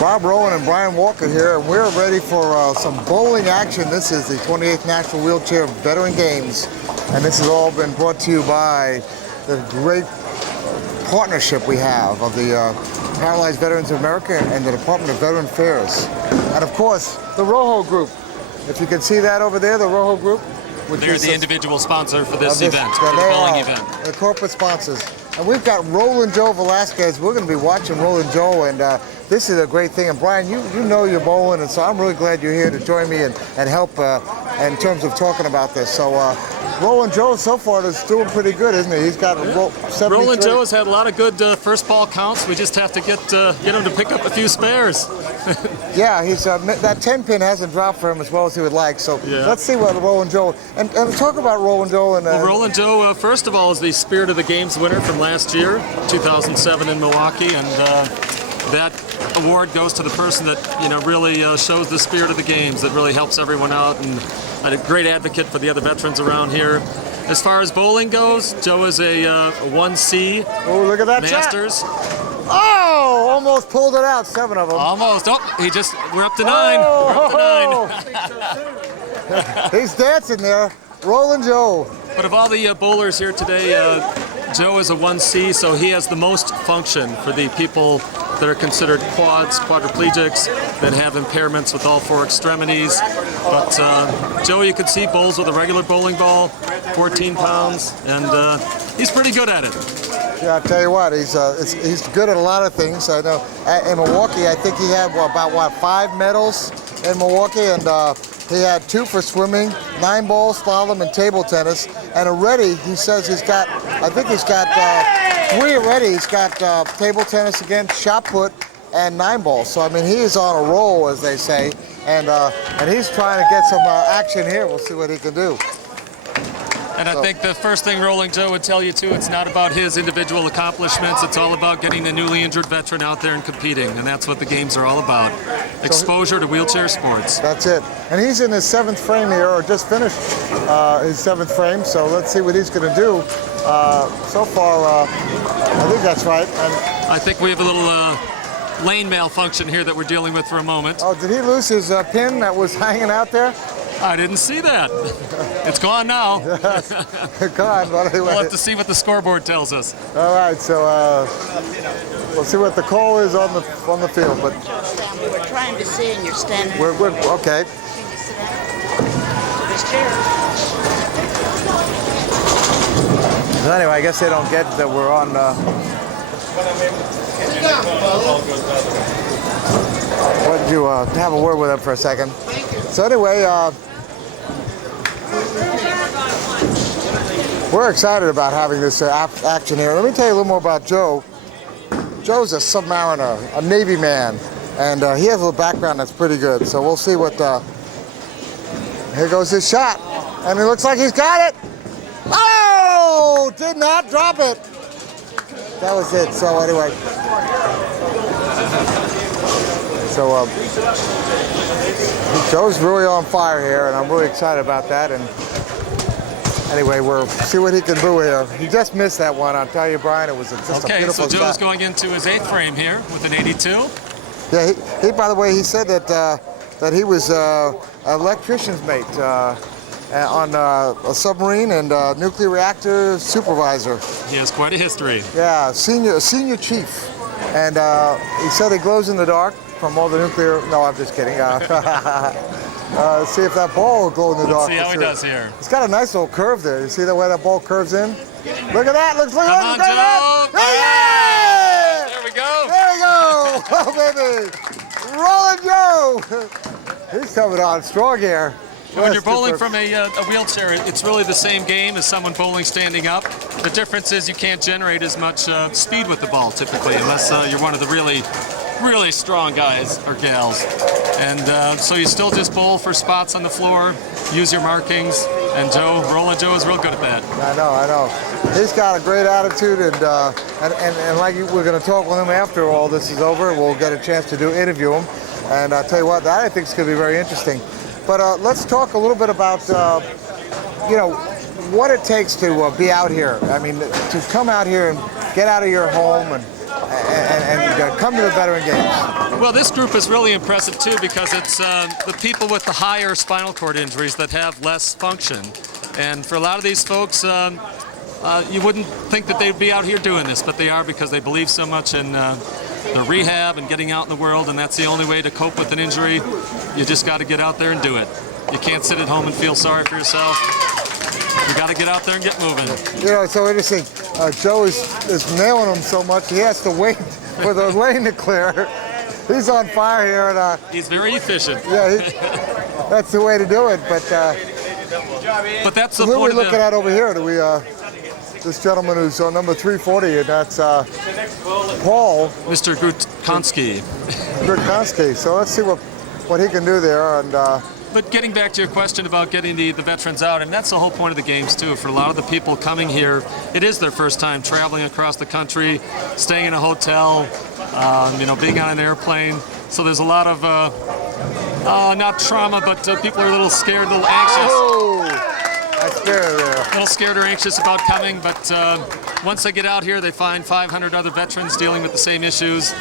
Bob Rollin and Brian Walker here, and we're ready for some bowling action. This is the 28th National Wheelchair Veteran Games, and this has all been brought to you by the great partnership we have of the Paralyzed Veterans of America and the Department of Veteran Affairs. And of course, the Rojo Group. If you can see that over there, the Rojo Group. They're the individual sponsor for this event, for the bowling event. The corporate sponsors. And we've got Rollin Joe Velasquez. We're going to be watching Rollin Joe, and this is a great thing. And Brian, you know you're bowling, and so I'm really glad you're here to join me and help in terms of talking about this. So Rollin Joe so far is doing pretty good, isn't he? He's got a 73. Rollin Joe has had a lot of good first ball counts. We just have to get him to pick up a few spares. Yeah, he's that 10 pin hasn't dropped for him as well as he would like. So yeah. Let's see what Rollin Joe and talk about Rollin Joe. And well, Rollin Joe, first of all, is the Spirit of the Games winner from last year, 2007 in Milwaukee, and that award goes to the person that really shows the spirit of the games, that really helps everyone out, and a great advocate for the other veterans around here. As far as bowling goes, Joe is a 1C. Oh, look at that Masters. Oh, almost pulled it out, 7 of them. Almost. Oh, we're up to 9. Oh, we're up to 9. He's dancing there. Rollin Joe. But of all the bowlers here today, Joe is a 1C, so he has the most function for the people that are considered quadriplegics, that have impairments with all 4 extremities. But Joe, you can see, bowls with a regular bowling ball, 14 pounds, and he's pretty good at it. Yeah, I'll tell you what, he's good at a lot of things. I know in Milwaukee, I think he had about 5 medals in Milwaukee, and he had 2 for swimming, 9 ball slalom, and table tennis. And already, he says he's got 3 already. He's got table tennis again, shot put, and 9 balls. So I mean, he is on a roll, as they say, and he's trying to get some action here. We'll see what he can do. And I think the first thing Rollin Joe would tell you, too, it's not about his individual accomplishments. It's all about getting the newly injured veteran out there and competing, and that's what the games are all about. Exposure to wheelchair sports. That's it. And he's in his 7th frame here, or just finished his 7th frame, so let's see what he's going to do. So far, I think that's right. And I think we have a little lane malfunction here that we're dealing with for a moment. Oh, did he lose his pin that was hanging out there? I didn't see that. It's gone now. Gone. But anyway. We'll have to see what the scoreboard tells us. All right, so we'll see what the call is on the field. But we were trying to see, and you're standing. We're okay. Can you sit down? This chair. So anyway, I guess they don't get that we're on. Why don't you have a word with them for a second? So anyway, we're excited about having this action here. Let me tell you a little more about Joe. Joe's a submariner, a Navy man, and he has a little background that's pretty good. So we'll see what. Here goes his shot, and it looks like he's got it. Oh! Did not drop it. That was it. So anyway. So Joe's really on fire here, and I'm really excited about that. And anyway, we'll see what he can do here. He just missed that one. I'll tell you, Brian, it was just a beautiful so Joe's shot. going into his 8th frame here with an 82. Yeah, he by the way, he said that he was an electrician's mate on a submarine and nuclear reactor supervisor. He has quite a history. Yeah, senior chief. And he said he glows in the dark from all the nuclear. No, I'm just kidding. See if that ball will glow in the dark. Let's see how he does here. It's got a nice little curve there. You see the way that ball curves in? Look at that! Look Come at on, that! Joe! There we go. There we go! Oh, baby! Rollin Joe! He's coming on strong here. When you're bowling from a wheelchair, it's really the same game as someone bowling standing up. The difference is you can't generate as much speed with the ball typically, unless you're one of the really strong guys or gals. And so you still just bowl for spots on the floor, use your markings, and Rollin Joe is real good at that. I know. He's got a great attitude, and like we're going to talk with him after all this is over. We'll get a chance to interview him, and I'll tell you what, that I think is going to be very interesting. But let's talk a little bit about, what it takes to be out here. I mean, to come out here and get out of your home and come to the veteran games? Well, this group is really impressive too because it's the people with the higher spinal cord injuries that have less function. And for a lot of these folks, you wouldn't think that they'd be out here doing this, but they are because they believe so much in the rehab and getting out in the world, and that's the only way to cope with an injury. You just got to get out there and do it. You can't sit at home and feel sorry for yourself. You got to get out there and get moving. You know, it's so interesting. Joe is nailing him so much, he has to wait for the lane to clear. He's on fire here. And, he's very efficient. Yeah, that's the way to do it. But that's the who are point we looking at over here? Do we? This gentleman who's on number 340, and that's Paul. Mr. Grutkonski. Grutkonski. So let's see what he can do there. And but getting back to your question about getting the veterans out, and that's the whole point of the games too. For a lot of the people coming here, it is their first time traveling across the country, staying in a hotel, being on an airplane. So there's a lot of not trauma, but people are a little scared, a little anxious. Oh, that's scary there. A little scared or anxious about coming, but once they get out here, they find 500 other veterans dealing with the same issues,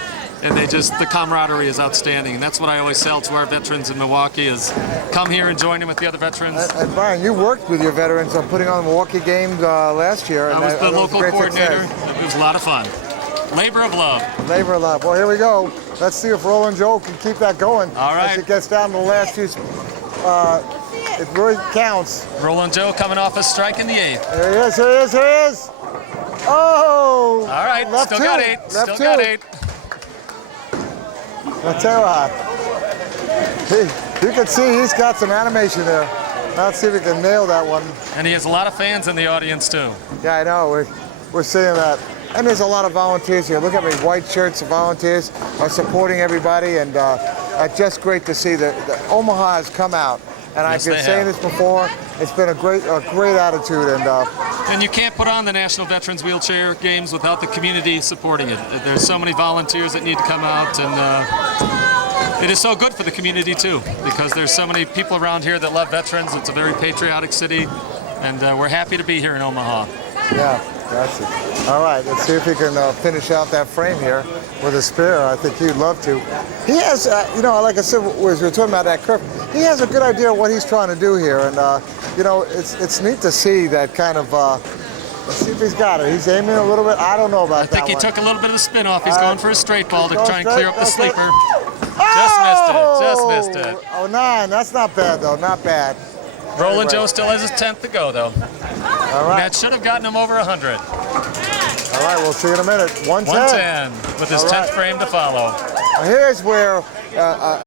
and the camaraderie is outstanding. And that's what I always tell to our veterans in Milwaukee is come here and join in with the other veterans. And Brian, you worked with your veterans on putting on the Milwaukee games last year. I was the local coordinator. Success. It was a lot of fun. Labor of love. Labor of love. Well, here we go. Let's see if Rollin Joe can keep that going. All right. As it gets down to the last few, it really counts. Rollin Joe coming off a strike in the 8th. Here he is, here he is, here he is. Oh! All right, left still two. got 8. Left Still two. got 8. I'll tell you what. You can see he's got some animation there. Let's see if we can nail that one. And he has a lot of fans in the audience too. Yeah, I know. We're seeing that. And there's a lot of volunteers here. Look at me, white shirts. The volunteers are supporting everybody, and just great to see that Omaha has come out. And Yes, I've been saying this before. It's been a great attitude, And you can't put on the National Veterans Wheelchair Games without the community supporting it. There's so many volunteers that need to come out, and it is so good for the community too, because there's so many people around here that love veterans. It's a very patriotic city, and we're happy to be here in Omaha. Yeah, that's it. All right, let's see if he can finish out that frame here with a spear. I think he'd love to. He has, like I said, as we were talking about that curve, he has a good idea of what he's trying to do here, and it's neat to see that kind of. Let's see if he's got it. He's aiming a little bit. I don't know about that. I think he took a little bit of the spin off. He's going for a straight ball to Going try and straight, clear up the that's it. sleeper. Just missed it. Just missed it. Oh, 9. That's not bad, though. Not bad. Rollin Anyway. Joe still has his 10th to go, though. All right. That should have gotten him over 100. All right, we'll see you in a minute. 110. 110 with his All 10th right. frame to follow. Here's where